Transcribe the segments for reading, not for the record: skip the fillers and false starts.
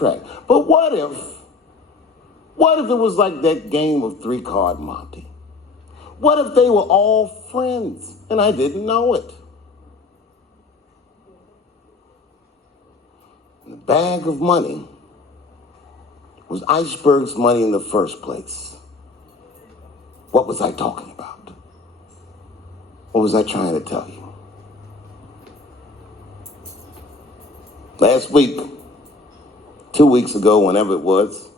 track. But what if it was like that game of three-card Monte? What if they were all friends and I didn't know it? And the bag of money was Iceberg's money in the first place. What was I talking about? What was I trying to tell you? Last week, 2 weeks ago, whenever it was,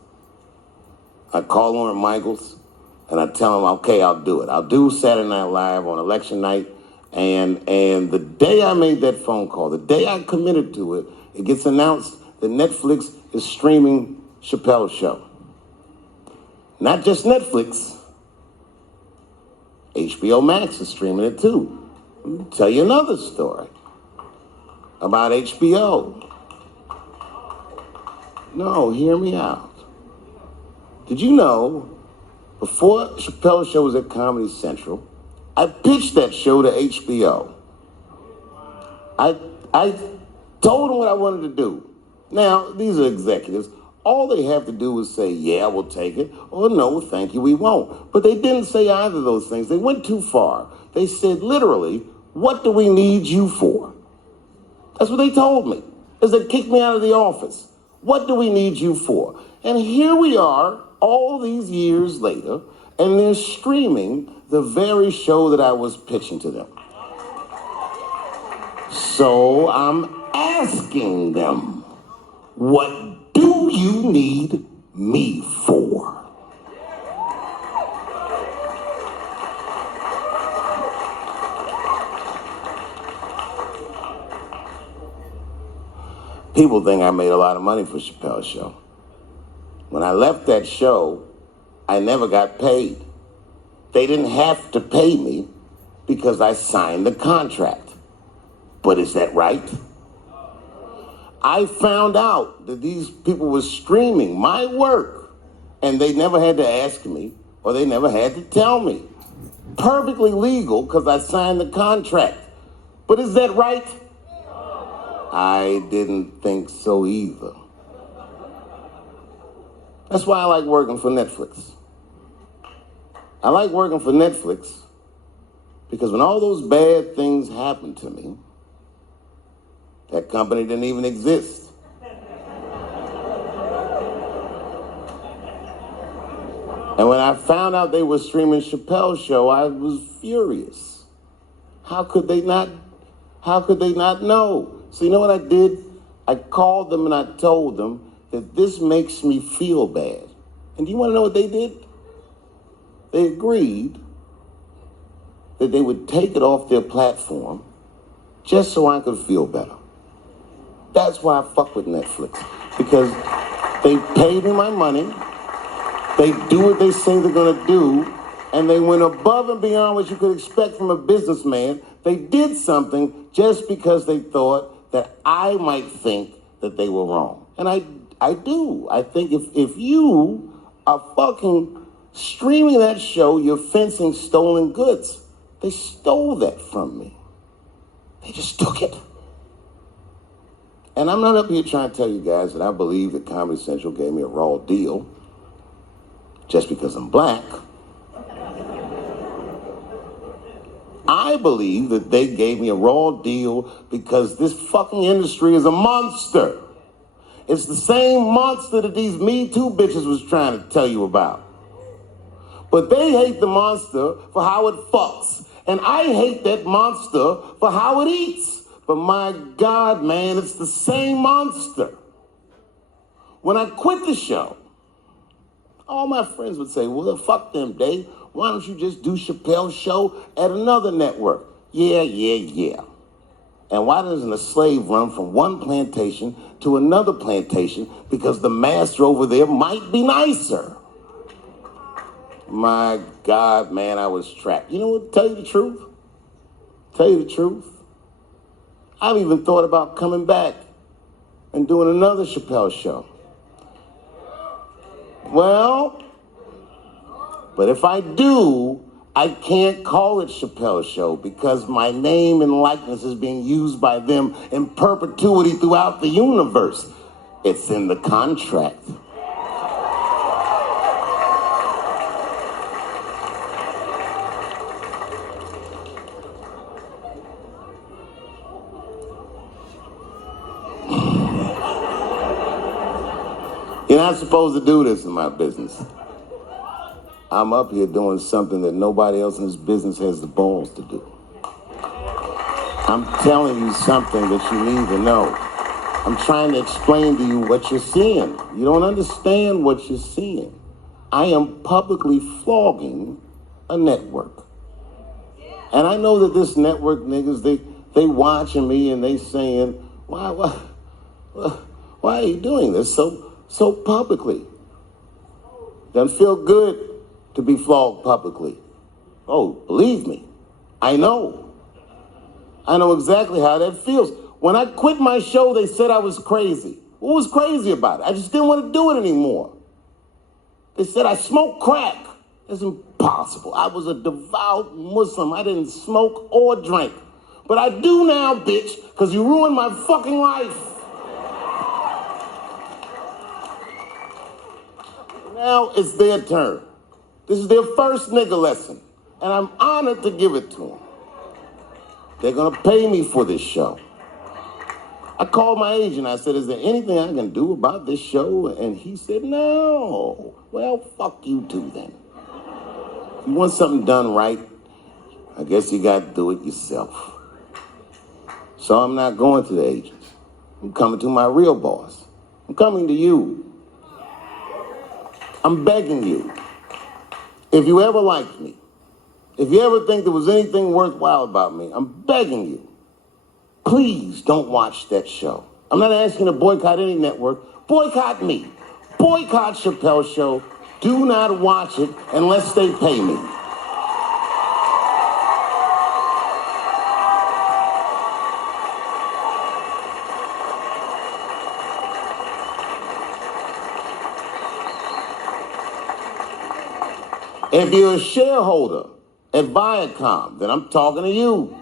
I call Lauren Michaels and I tell him, okay, I'll do it. I'll do Saturday Night Live on election night. And the day I made that phone call, the day I committed to it, it gets announced that Netflix is streaming Chappelle's show. Not just Netflix. HBO Max is streaming it too. Let me tell you another story about HBO. No, hear me out. Did you know, before Chappelle's show was at Comedy Central, I pitched that show to HBO. I told them what I wanted to do. Now, these are executives. All they have to do is say, yeah, we'll take it, or no, thank you, we won't. But they didn't say either of those things. They went too far. They said, literally, what do we need you for? That's what they told me, as they kicked me out of the office. What do we need you for? And here we are, all these years later, and they're streaming the very show that I was pitching to them. So I'm asking them, what do you need me for? People think I made a lot of money for Chappelle's show. When I left that show, I never got paid. They didn't have to pay me because I signed the contract. But is that right? I found out that these people were streaming my work and they never had to ask me or they never had to tell me. Perfectly legal because I signed the contract. But is that right? I didn't think so either. That's why I like working for Netflix. I like working for Netflix because when all those bad things happened to me, that company didn't even exist. And when I found out they were streaming Chappelle's show, I was furious. How could they not know? So you know what I did? I called them and I told them that this makes me feel bad. And do you want to know what they did? They agreed that they would take it off their platform just so I could feel better. That's why I fuck with Netflix. Because they paid me my money, they do what they say they're gonna do, and they went above and beyond what you could expect from a businessman. They did something just because they thought that I might think that they were wrong. And I do. I think if you are fucking streaming that show, you're fencing stolen goods. They stole that from me. They just took it. And I'm not up here trying to tell you guys that I believe that Comedy Central gave me a raw deal just because I'm black. I believe that they gave me a raw deal because this fucking industry is a monster. It's the same monster that these Me Too bitches was trying to tell you about. But they hate the monster for how it fucks. And I hate that monster for how it eats. But my God, man, it's the same monster. When I quit the show, all my friends would say, well, fuck them, Dave. Why don't you just do Chappelle's show at another network? Yeah. And why doesn't a slave run from one plantation to another plantation because the master over there might be nicer? My God, man, I was trapped. You know what? Tell you the truth. I've even thought about coming back and doing another Chappelle show. Well, but if I do, I can't call it Chappelle's show because my name and likeness is being used by them in perpetuity throughout the universe. It's in the contract. You're not supposed to do this in my business. I'm up here doing something that nobody else in this business has the balls to do. I'm telling you something that you need to know. I'm trying to explain to you what you're seeing. You don't understand what you're seeing. I am publicly flogging a network. And I know that this network niggas, they watching me and they saying, why are you doing this so publicly? Doesn't feel good to be flogged publicly. Oh, believe me, I know. I know exactly how that feels. When I quit my show, they said I was crazy. What was crazy about it? I just didn't want to do it anymore. They said I smoked crack. That's impossible. I was a devout Muslim. I didn't smoke or drink. But I do now, bitch, because you ruined my fucking life. Now it's their turn. This is their first nigga lesson, and I'm honored to give it to them. They're gonna pay me for this show. I called my agent. I said, is there anything I can do about this show? And he said, no. Well, fuck you too then. If you want something done right, I guess you got to do it yourself. So I'm not going to the agents. I'm coming to my real boss. I'm coming to you. I'm begging you. If you ever liked me, if you ever think there was anything worthwhile about me, I'm begging you. Please don't watch that show. I'm not asking to boycott any network. Boycott me. Boycott Chappelle's show. Do not watch it unless they pay me. If you're a shareholder at Viacom, then I'm talking to you.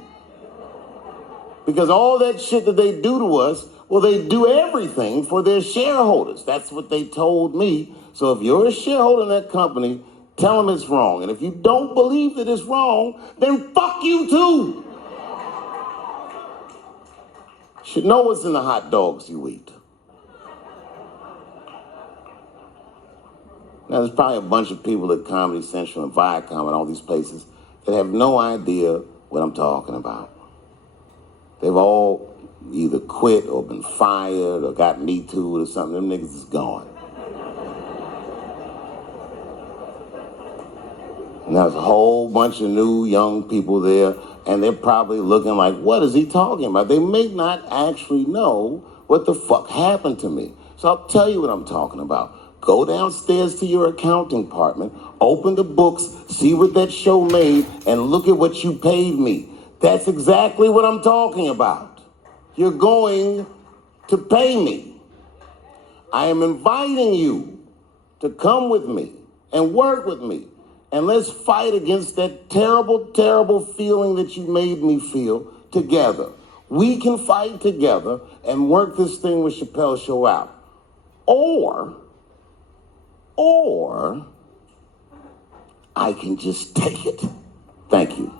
Because all that shit that they do to us, well, they do everything for their shareholders. That's what they told me. So if you're a shareholder in that company, tell them it's wrong. And if you don't believe that it's wrong, then fuck you too. You should know what's in the hot dogs you eat. Now, there's probably a bunch of people at Comedy Central and Viacom and all these places that have no idea what I'm talking about. They've all either quit or been fired or got Me Too'd or something. Them niggas is gone. And there's a whole bunch of new young people there, and they're probably looking like, what is he talking about? They may not actually know what the fuck happened to me. So I'll tell you what I'm talking about. Go downstairs to your accounting department, open the books, see what that show made, and look at what you paid me. That's exactly what I'm talking about. You're going to pay me. I am inviting you to come with me and work with me. And let's fight against that terrible, terrible feeling that you made me feel together. We can fight together and work this thing with Chappelle's show out. Or I can just take it. Thank you.